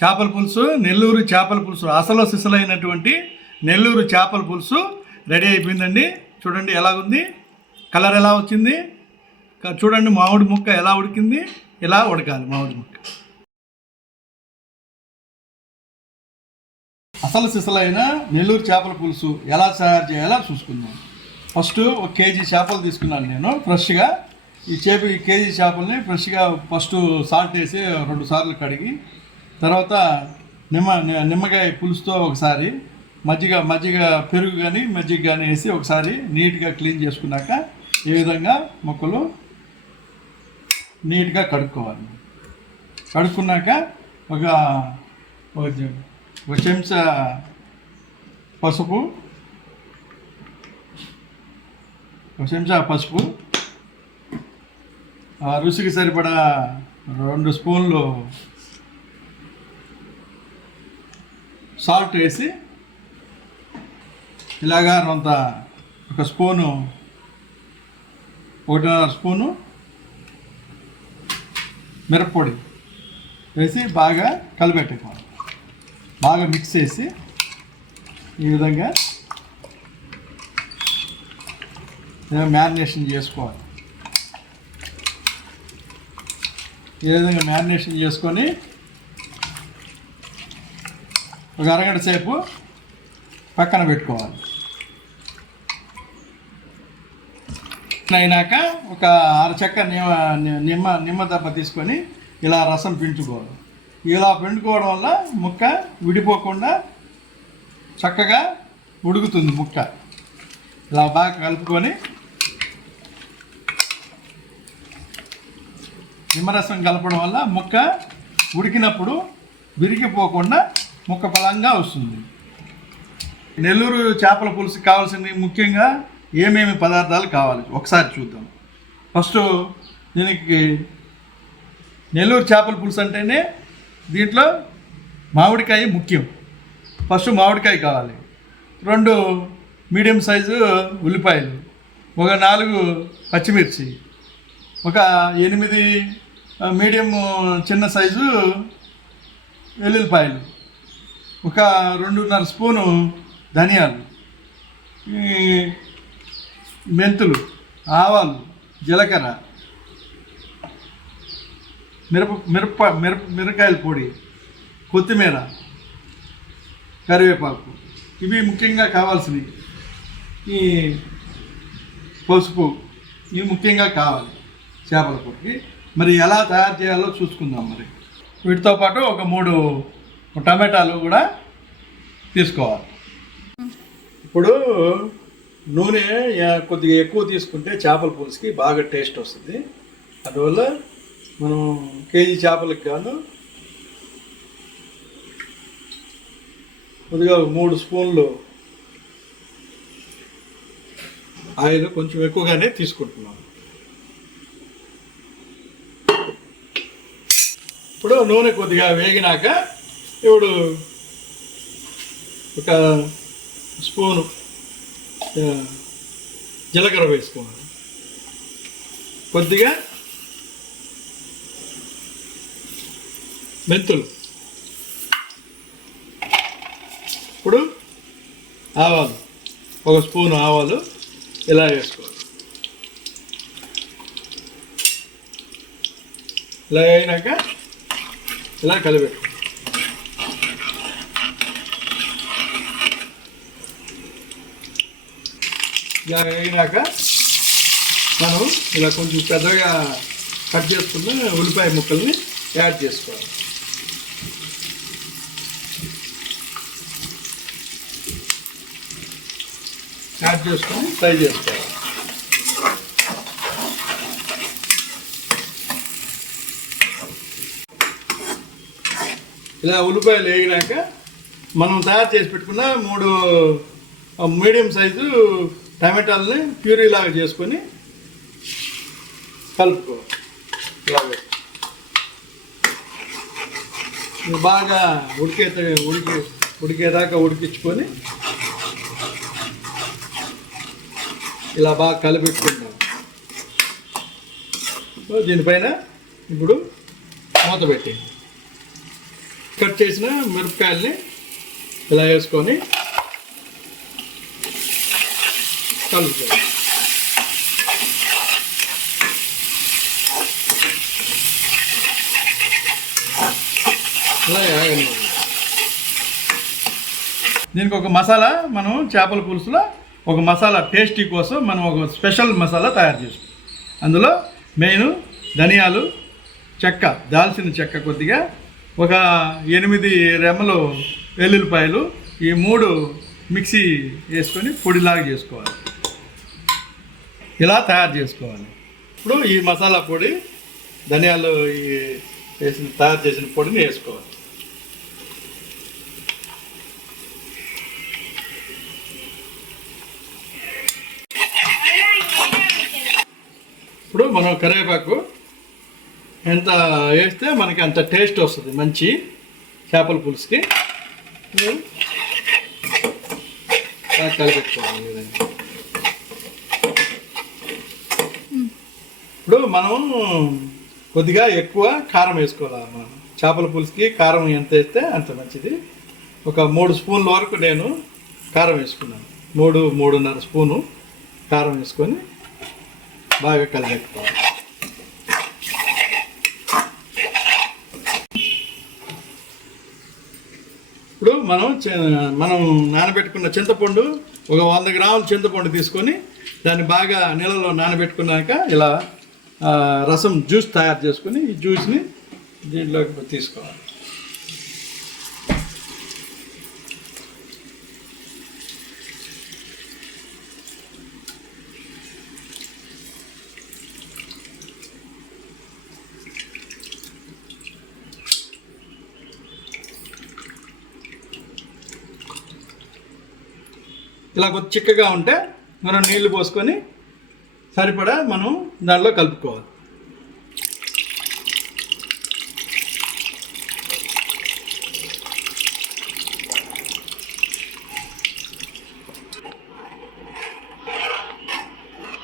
చేపల పులుసు, నెల్లూరు చేపల పులుసు, అసలు సిసలైనటువంటి నెల్లూరు చేపల పులుసు రెడీ అయిపోయిందండి. చూడండి ఎలాగుంది, కలర్ ఎలా వచ్చింది. చూడండి మామిడి ముక్క ఎలా ఉడికింది. ఇలా ఉడకాలి మామిడి ముక్క. అసలు సిసలైన నెల్లూరు చేపల పులుసు ఎలా తయారు చేయాలో చూసుకుందాం. ఫస్ట్ 1 కేజీ చేపలు తీసుకున్నాను నేను ఫ్రెష్గా. ఈ కేజీ చేపల్ని ఫ్రెష్గా ఫస్ట్ సాల్ట్ వేసి 2 సార్లు కడిగి, తర్వాత నిమ్మకాయ పులుసుతో ఒకసారి, మజ్జిగ పెరుగు కానీ మజ్జిగ కానీ వేసి ఒకసారి నీట్గా క్లీన్ చేసుకున్నాక ఈ విధంగా ముక్కలు నీట్గా కడుక్కోవాలి. కడుక్కున్నాక ఒక చెంచా పసుపు, రుచికి సరిపడా 2 స్పూన్లు సాల్ట్ వేసి, ఇలాగా కొంత 1 స్పూను 1.5 స్పూను మిరప్పొడి వేసి బాగా కలిపెట్టుకోవాలి. బాగా మిక్స్ చేసి ఈ విధంగా మ్యారినేషన్ చేసుకోవాలి. ఈ విధంగా మ్యారినేషన్ చేసుకొని ఒక అరగంట సేపు పక్కన పెట్టుకోవాలి. అయినాక ఒక అరచెక్క నిమ్మ దెబ్బ తీసుకొని ఇలా రసం పిండుకోవాలి. ఇలా పిండుకోవడం వల్ల ముక్క విడిపోకుండా చక్కగా ఉడుకుతుంది ముక్క. ఇలా బాగా కలుపుకొని నిమ్మరసం కలపడం వల్ల ముక్క ఉడికినప్పుడు విరిగిపోకుండా ముక్క బలంగా వస్తుంది. నెల్లూరు చేపల పులుసుకి కావాల్సినవి ముఖ్యంగా ఏమేమి పదార్థాలు కావాలి ఒకసారి చూద్దాం. ఫస్ట్ దీనికి నెల్లూరు చేపల పులుసు అంటేనే దీంట్లో మామిడికాయ ముఖ్యం. ఫస్ట్ మామిడికాయ కావాలి, 2 మీడియం సైజు ఉల్లిపాయలు, ఒక 4 పచ్చిమిర్చి, ఒక 8 మీడియం చిన్న సైజు వెల్లుల్లిపాయలు, ఒక 2.5 స్పూను ధనియాలు, మెంతులు, ఆవాలు, జీలకర్ర, మిరపకాయల పొడి, కొత్తిమీర, కరివేపాకు, ఇవి ముఖ్యంగా కావాల్సినవి. ఈ పసుపు, ఇవి ముఖ్యంగా కావాలి చేపల కూరకి. మరి ఎలా తయారు చేయాలో చూసుకుందాం. మరి వీటితో పాటు ఒక 3 టమాటాలు కూడా తీసుకోవాలి. ఇప్పుడు నూనె కొద్దిగా ఎక్కువ తీసుకుంటే చేపల పులుసుకి బాగా టేస్ట్ వస్తుంది. అందువల్ల మనం కేజీ చేపలకు గాను కొద్దిగా 3 స్పూన్లు ఆయిల్ కొంచెం ఎక్కువగానే తీసుకుంటున్నాం. ఇప్పుడు నూనె కొద్దిగా వేగినాక ఇప్పుడు ఒక స్పూను జీలకర్ర వేసుకోవాలి, కొద్దిగా మెంతులు, ఇప్పుడు ఆవాలు, 1 స్పూను ఆవాలు ఇలా వేసుకోవాలి. ఇలా అయినాక ఇలా కలిపెట్టు. ఇలా అయినాక మనం ఇలా కొంచెం పెద్దగా కట్ చేసుకున్న ఉల్లిపాయ ముక్కల్ని యాడ్ చేసుకోవాలి. యాడ్ చేసుకొని ఫ్రై చేసుకోవాలి. ఇలా ఉల్లిపాయలు వేగినాక మనం తయారు చేసి పెట్టుకున్న 3 మీడియం సైజు టమాటాలని ప్యూరీ లాగా చేసుకొని కలుపుకోవాలి. ఇలాగే బాగా ఉడికేదాకా ఉడికించుకొని ఇలా బాగా కలిపెట్టుకుంటాం. దీనిపైన ఇప్పుడు మూత పెట్టి కట్ చేసిన మిరపకాయల్ని ఇలా వేసుకొని కలుపుకోవాలి. ఇలా దీనికి ఒక మసాలా, మనం చేపల పులుసులో ఒక మసాలా టేస్టీ కోసం మనం ఒక స్పెషల్ మసాలా తయారు చేస్తాం. అందులో మెయిన్ ధనియాలు, చెక్క, దాల్చిన చెక్క కొద్దిగా, ఒక 8 రెమ్మలు వెల్లుల్లిపాయలు, ఈ 3 మిక్సీ వేసుకొని పొడిలాగా చేసుకోవాలి. ఇలా తయారు చేసుకోవాలి. ఇప్పుడు ఈ మసాలా పొడి, ధనియాలు తయారు చేసిన పొడిని వేసుకోవాలి. ఇప్పుడు మనం కరివేపాకు ఎంత వేస్తే మనకి అంత టేస్ట్ వస్తుంది మంచి చేపల పులుసుకి. కలిపెట్టుకోవాలి. ఇప్పుడు మనం కొద్దిగా ఎక్కువ కారం వేసుకోవాలి. మనం చేపల పులుసుకి కారం ఎంత వేస్తే అంత మంచిది. ఒక 3 స్పూన్ల వరకు నేను కారం వేసుకున్నాను. 3.5 స్పూను కారం వేసుకొని బాగా కలిపెట్టుకోవాలి. ఇప్పుడు మనం నానబెట్టుకున్న చింతపండు, ఒక 100 గ్రాముల చింతపండు తీసుకొని దాన్ని బాగా నీళ్ళలో నానబెట్టుకున్నాక ఇలా రసం జ్యూస్ తయారు చేసుకొని ఈ జ్యూస్ని దీంట్లోకి తీసుకోవాలి. ఇలా కొద్ది చిక్కగా ఉంటే మనం నీళ్లు పోసుకొని సరిపడా మనం దానిలో కలుపుకోవాలి.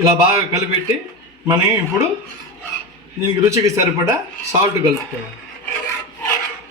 ఇలా బాగా కలిపెట్టి మనం ఇప్పుడు దీనికి రుచికి సరిపడా సాల్ట్ కలుపుకోవాలి.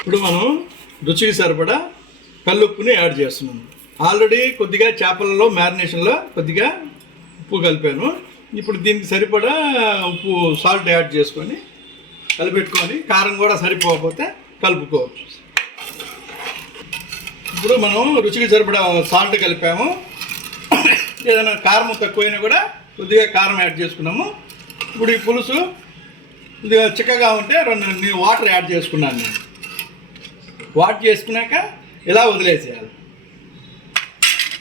ఇప్పుడు మనం రుచికి సరిపడా కల్లుప్పుని యాడ్ చేస్తున్నాము. ఆల్రెడీ కొద్దిగా చేపలలో మ్యారినేషన్లో కొద్దిగా ఉప్పు కలిపాను. ఇప్పుడు దీనికి సరిపడా ఉప్పు, సాల్ట్ యాడ్ చేసుకొని కలిపెట్టుకొని, కారం కూడా సరిపోకపోతే కలుపుకోవచ్చు. ఇప్పుడు మనం రుచికి సరిపడా సాల్ట్ కలిపాము. ఏదైనా కారం తక్కువైనా కూడా కొద్దిగా కారం యాడ్ చేసుకున్నాము. ఇప్పుడు ఈ పులుసు కొద్దిగా చిక్కగా ఉంటే 2 వాటర్ యాడ్ చేసుకున్నాను నేను. వాటర్ చేసుకున్నాక ఇలా వదిలేసేయాలి.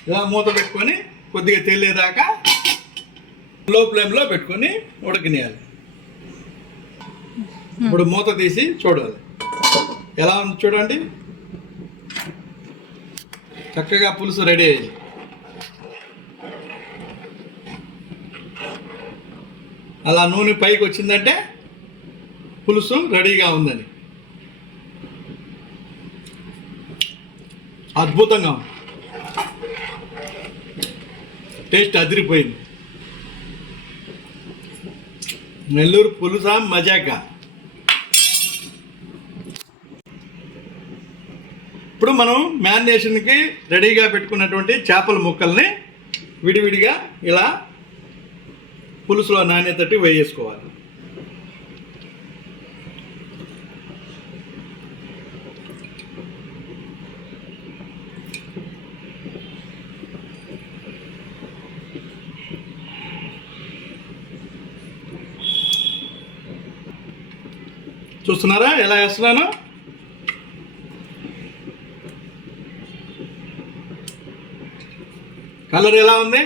ఇలా మూత పెట్టుకొని కొద్దిగా తెల్లేదాకా లో ఫ్లేమ్లో పెట్టుకొని ఉడకనియాలి. ఇప్పుడు మూత తీసి చూడాలి ఎలా ఉంది చూడండి. చక్కగా పులుసు రెడీ అయ్యింది. అలా నూనె పైకి వచ్చిందంటే పులుసు రెడీగా ఉందని. అద్భుతంగా ఉంది. టేస్ట్ అదిరిపోయింది. నెల్లూరు పులుస మజాగా. ఇప్పుడు మనం మ్యారినేషన్కి రెడీగా పెట్టుకున్నటువంటి చేపల ముక్కల్ని విడివిడిగా ఇలా పులుసులో నానేతట్టి వేయేసుకోవాలి. చూస్తున్నారా ఎలా వేస్తున్నాను? కలర్ ఎలా ఉంది?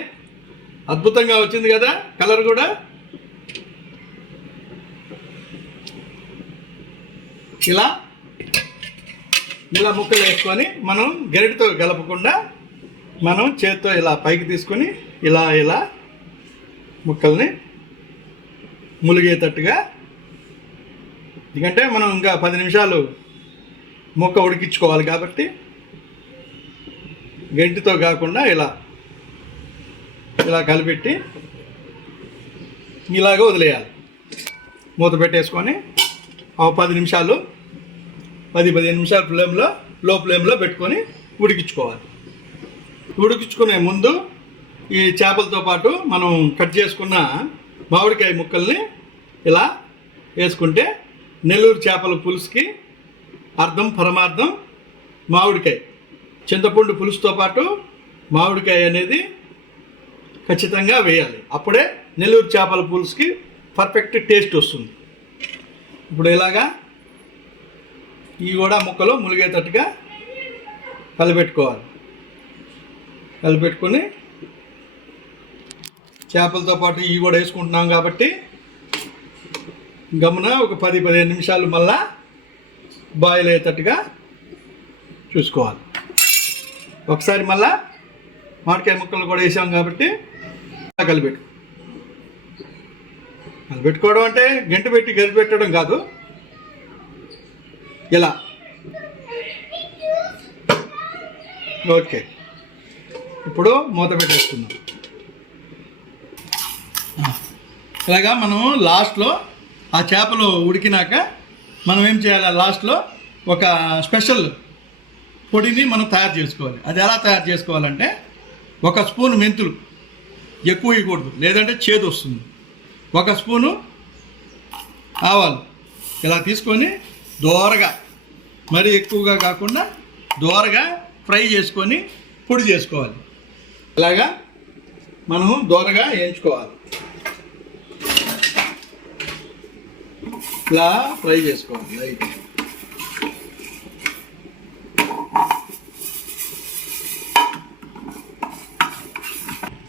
అద్భుతంగా వచ్చింది కదా కలర్ కూడా. ఇలా ఇలా ముక్కలు వేసుకొని మనం గరిటతో గలపకుండా మనం చేత్తో ఇలా పైకి తీసుకొని ఇలా ఇలా ముక్కల్ని ములిగేటట్టుగా, ఎందుకంటే మనం ఇంకా 10 నిమిషాలు ముక్క ఉడికించుకోవాలి కాబట్టి గంటితో కాకుండా ఇలా ఇలా కలిపెట్టి ఇలాగ వదిలేయాలి. మూత పెట్టేసుకొని 10 నిమిషాలు 10-15 నిమిషాలు లో ఫ్లేమ్లో పెట్టుకొని ఉడికించుకోవాలి. ఉడికించుకునే ముందు ఈ చేపలతో పాటు మనం కట్ చేసుకున్న మామిడికాయ ముక్కల్ని ఇలా వేసుకుంటే నెల్లూరు చేపల పులుసుకి అర్థం పరమార్థం మామిడికాయ. చింతపండు పులుసుతో పాటు మామిడికాయ అనేది ఖచ్చితంగా వేయాలి. అప్పుడే నెల్లూరు చేపల పులుసుకి పర్ఫెక్ట్ టేస్ట్ వస్తుంది. ఇప్పుడు ఇలాగా ఇవి కూడా ముక్కలు ములిగేటట్టుగా కలిపెట్టుకోవాలి. కలిపెట్టుకొని చేపలతో పాటు ఇవి కూడా వేసుకుంటున్నాం కాబట్టి గమన ఒక 10-15 నిమిషాలు మళ్ళా బాయిల్ అయ్యేటట్టుగా చూసుకోవాలి. ఒకసారి మళ్ళా మామిడికాయ ముక్కలు కూడా వేసాం కాబట్టి కలిపెట్టుకోవడం అంటే గంట పెట్టి కలిపెట్టడం కాదు, ఇలా. ఓకే, ఇప్పుడు మూత పెట్టేసుకుందాం. ఇలాగా మనం లాస్ట్లో ఆ చేపలు ఉడికినాక మనం ఏం చేయాలి, లాస్ట్లో ఒక స్పెషల్ పొడిని మనం తయారు చేసుకోవాలి. అది ఎలా తయారు చేసుకోవాలంటే 1 స్పూన్ మెంతులు, ఎక్కువ ఇవ్వకూడదు లేదంటే చేదు వస్తుంది. 1 స్పూను ఆవాలు ఇలా తీసుకొని దోరగా, మరీ ఎక్కువగా కాకుండా దోరగా ఫ్రై చేసుకొని పొడి చేసుకోవాలి. ఇలాగా మనము దోరగా వేయించుకోవాలి. ఇలా ఫ్రై చేసుకోవాలి లైట్.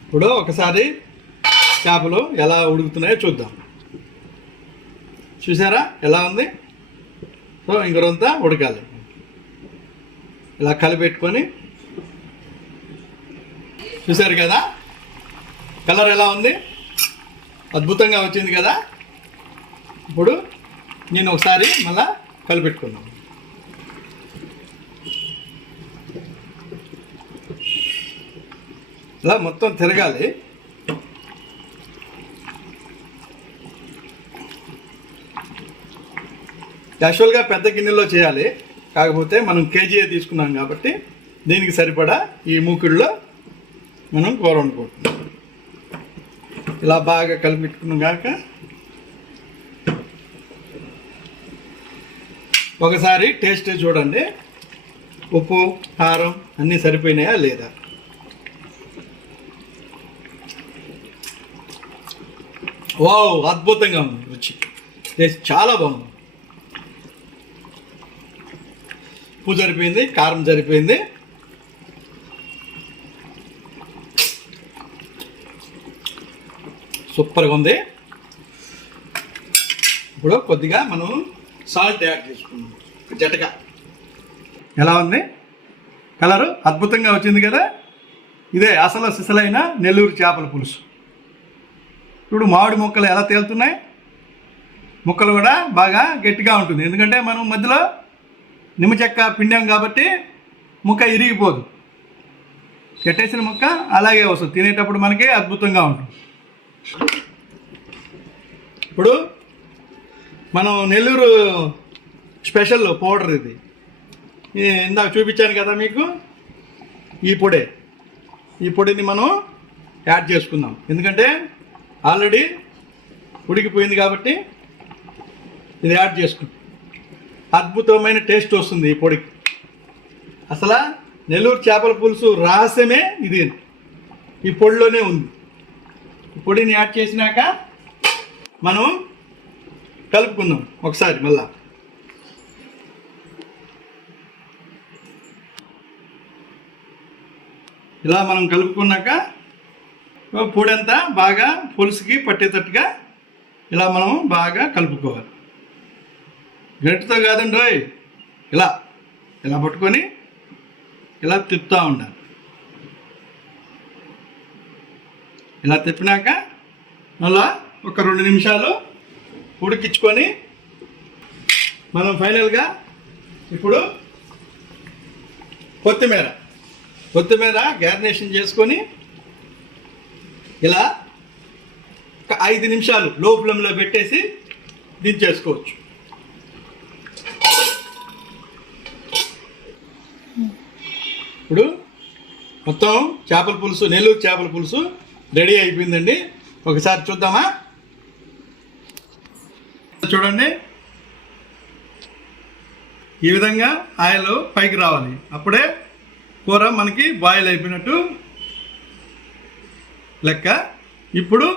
ఇప్పుడు ఒకసారి చేపలు ఎలా ఉడుకుతున్నాయో చూద్దాం. చూసారా ఎలా ఉంది? సో ఇంకొంత ఉడకాలి. ఇలా కలిపెట్టుకొని చూసారు కదా, కలర్ ఎలా ఉంది, అద్భుతంగా వచ్చింది కదా. ఇప్పుడు నేను ఒకసారి మళ్ళా కలిపెట్టుకున్నాను. ఇలా మొత్తం తిరగాలి. యాక్చువల్గా పెద్ద గిన్నెలో చేయాలి, కాకపోతే మనం కేజీ తీసుకున్నాం కాబట్టి దీనికి సరిపడా ఈ మూకుడులో మనం కూర వండుకుంటున్నాం. ఇలా బాగా కలిపెట్టుకున్నాం కాక ఒకసారి టేస్ట్ చూడండి, ఉప్పు కారం అన్నీ సరిపోయినాయా లేదా. వావ్, అద్భుతంగా ఉంది రుచి, టేస్ట్ చాలా బాగుంది. ఉప్పు సరిపోయింది, కారం సరిపోయింది. సూపర్గా ఉంది. ఇప్పుడు కొద్దిగా మనం సాల్ట్ యాడ్ చేసుకున్నాం జటగా. ఎలా ఉంది, కలరు అద్భుతంగా వచ్చింది కదా. ఇదే అసలు సిసలైన నెల్లూరు చేపల పులుసు. ఇప్పుడు మామిడి ముక్కలు ఎలా తేలుతున్నాయి, ముక్కలు కూడా బాగా గట్టిగా ఉంటుంది. ఎందుకంటే మనం మధ్యలో నిమ్మ చెక్క పిండాం కాబట్టి ముక్క ఇరిగిపోదు. కట్టేసిన ముక్క అలాగే వస్తుంది, తినేటప్పుడు మనకి అద్భుతంగా ఉంటుంది. ఇప్పుడు మనం నెల్లూరు స్పెషల్ పౌడర్ ఇది ఇందాక చూపించాను కదా మీకు. ఈ పొడిని మనం యాడ్ చేసుకుందాం. ఎందుకంటే ఆల్రెడీ ఉడికిపోయింది కాబట్టి ఇది యాడ్ చేసుకుంటాం. అద్భుతమైన టేస్ట్ వస్తుంది ఈ పొడికి. అసలు నెల్లూరు చేపల పులుసు రహస్యమే ఇది, ఈ పొడిలోనే ఉంది. ఈ పొడిని యాడ్ చేసినాక మనం కలుపుకుందాం ఒకసారి మళ్ళా. ఇలా మనం కలుపుకున్నాక పొడి అంతా బాగా పులుసుకి పట్టేటట్టుగా ఇలా మనం బాగా కలుపుకోవాలి. గట్టితో కాదండి, ఇలా ఇలా పట్టుకొని ఇలా తిప్పుతూ ఉండాలి. ఇలా తిప్పినాక మళ్ళా ఒక 2 నిమిషాలు ఉడికించుకొని మనం ఫైనల్గా ఇప్పుడు కొత్తిమీర గార్నిషింగ్ చేసుకొని ఇలా ఒక 5 నిమిషాలు లో ఫ్లేమ్లో పెట్టేసి దించేసుకోవచ్చు. ఇప్పుడు మొత్తం చేపల పులుసు, నెల్లూరు చేపల పులుసు రెడీ అయిపోయిందండి. ఒకసారి చూద్దామా? చూడండి, ఈ విధంగా ఆయిల్ పైకి రావాలి, అప్పుడే కూర మనకి బాయిల్ అయిపోయినట్టు లెక్క. ఇప్పుడు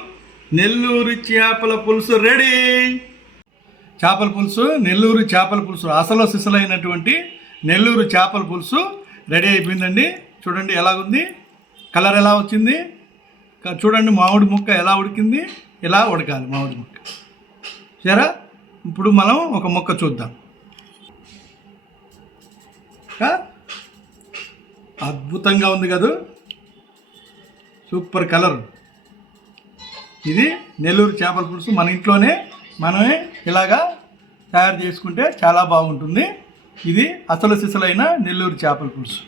నెల్లూరు చేపల పులుసు రెడీ. చేపల పులుసు, నెల్లూరు చేపల పులుసు, అసలు సిసలైనటువంటి నెల్లూరు చేపల పులుసు రెడీ అయిపోయిందండి. చూడండి ఎలాగుంది, కలర్ ఎలా వచ్చింది చూడండి. మామిడి ముక్క ఎలా ఉడికింది, ఇలా ఉడకాలి మామిడి ముక్క. సరే, ఇప్పుడు మనం ఒక ముక్క చూద్దాం. అద్భుతంగా ఉంది కదా, సూపర్ కలర్. ఇది నెల్లూరు చేపల పులుసు మన ఇంట్లోనే మనమే ఇలాగా తయారు చేసుకుంటే చాలా బాగుంటుంది. ఇది అసలు సిసలైన నెల్లూరు చేపల పులుసు.